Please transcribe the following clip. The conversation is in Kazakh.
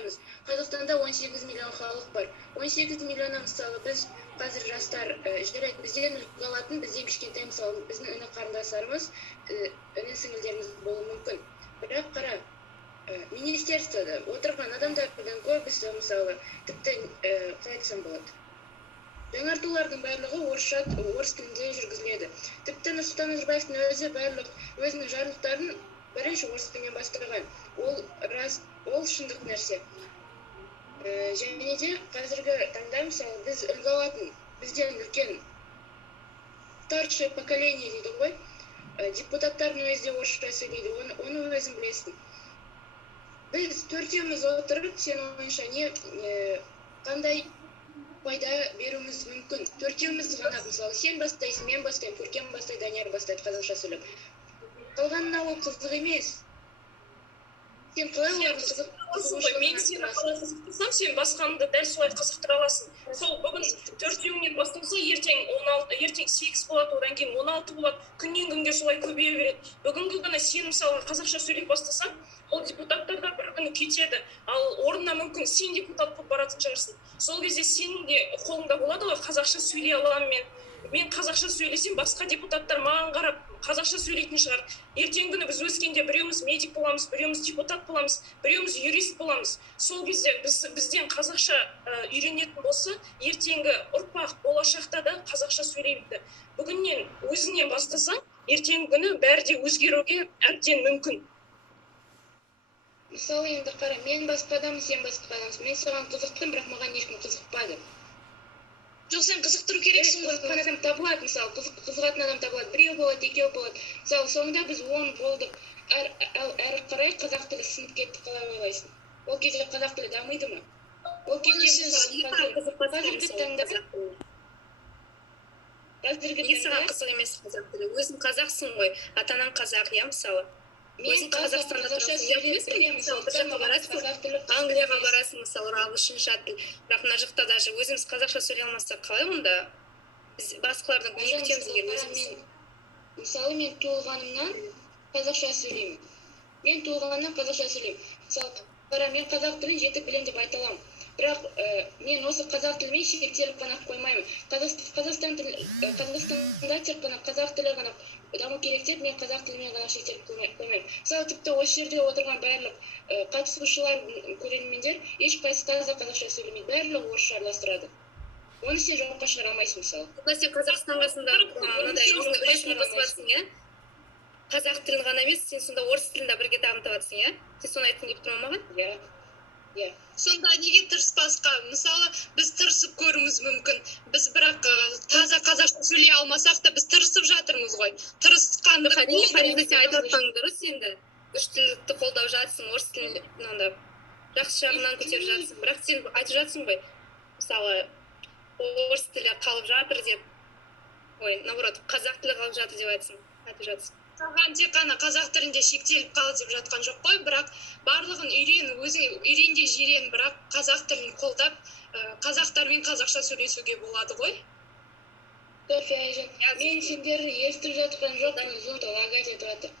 қараймыз. Қазақстанда 18 миллион халық бар. 18 миллионнан мысалы біз қазір жастар жарайды, бізден үлгі алатын, бізден кішкентай мысалы біздің іні қарындастарымыз, іні сіңілдеріміз болуы мүмкін. Бірақ қара, министерствода отырған адамдардың көбісі мысалы тіпті қалай айтсам болады, жаңартулардың барлығы орыс тілінде жүргізіледі. Тіпті Нұрсұлтан Назарбаевтың өзі барлық өзінің жарлықтарын бірінші орыс тілінен бастырған. Ол шындық нәрсе. Және де қазіргі таңда мысалы біз үлгі алатын, бізден үлкен старшее поколение дейді ғой, депутаттардың өзі де орысша сөйлейді, оны өзің білесің. Біз төртеуміз отырып, сен ойынша қандай пайда беруіміз мүмкін? Төртеуміз ғана, мысалы, сен бастайсың, мен бастаймын, Көркем бастайды, Данияр бастайды қазақша сөйлеп. Қалғанына ол қызық емес. Сен қалай олардың қызығушылығын мен сені қалай қызықтырсам, сен басқанды дәл солай қызықтыра аласың. Сол бүгін 4-еуінен басталса, ертең 8 болады, одан кейін 16 болады, күннен күнге солай көбейе береді. Бүгінгі күні сен мысалы қазақша сөйлеп бастасаң, ол депутаттар да бір күні кетеді, ал орнына мүмкін сен депутат болып баратын шығарсың. Сол кезде сенің де қолыңда болады ғой, қазақша сөйлей аламын мен қазақша сөйлесем, басқа депутаттар маған қарап қазақша сөйлейтін шығар. Ертең күні біз өскенде біреуміз медик боламыз, біреуміз депутат боламыз, біреуміз юрист боламыз. Сол кезде бізден қазақша үйренетін болса, ертеңгі ұрпақ болашақта да қазақша сөйлейді. Бүгіннен өзіңнен бастасаң, ертеңгі күні бәрі де өзгеруге әбден мүмкін. Мысалы, енді қара, мен басқа адаммын, сен басқа адамсың. Мен саған қызықтым, бірақ маған ешкім қызықпады. Жоқ, сен қызықтыру керексің ғой. Қызыққан адам табылады, мысалы, қызығатын адам табылады. Біреу болады, екеу болады. Мысалы, соңында біз 10 болдық. Әрі қарай қазақ тілі сынып кетті, қалай ойлайсың? Ол кезде қазақ тілі дамиды ма? Ол кезде саған қызық емес қазақ тілі. Өзің қазақсың ғой, атанаң қазақ, мысалы. Өзің Қазақстанда Англияға барасың, мысалы, ағылшынша тіл. Бірақ мына жақта даже өзіміз қазақша сөйлей алмасақ қалай мұнда? Біз басқалардың не күтеміз егер өзіміз? Мысалы, мен туылғанымнан қазақша сөйлеймін. Мысалы, мен қазақ тілін жетік білем деп айта аламын. Бірақ мен осы қазақ тілімен шектеліп қана қоймаймын. Қазақстанда тек қана қазақ тілі ғана даму керек деп, мен қазақ тілімен ғана шектеліп қоймаймын. Мысалы, тіпті осы жерде отырған барлық қатысушылар, көрермендер ешқайсысы таза қазақша сөйлемейді, барлығы орысша араластырады. Оны сен жоққа шығара алмайсың, мысалы. Сен Қазақстанға сонда мынадай өзіңнің үлесін қосып жатсың, иә? Қазақ тілін ғана емес, сен сонда орыс тілін де бірге дамытып жатсың, иә? Сен соны айтқың келіп тұр ма маған? Иә. Сонда неге тырыспасқа? Мысалы, біз тырысып көруіміз мүмкін. Біз бірақ таза қазақша сөйлей алмасақ та біз тырысып жатырмыз ғой. Тырысқанды Фариза, сен айтып жатқаның дұрыс енді. Үш тілді қолдап жатсың, орыс тілін жақсы жағынан көтеріп жатсың. Бірақ сен айтып жатсың ғой, мысалы, орыс тілі қалып жатыр деп, наоборот, қазақ тілі қалып жатыр деп айтып жатсың. Саған тек қана қазақ тілінде шектеліп қал деп жатқан жоқ қой, бірақ барлығын үйрен де жирен, бірақ қазақ тілін қолдап, қазақтармен қазақша сөйлесуге болады ғой. София, мен сендерді естіп жатқан жоқпын, зонда лагать етіп жатыр.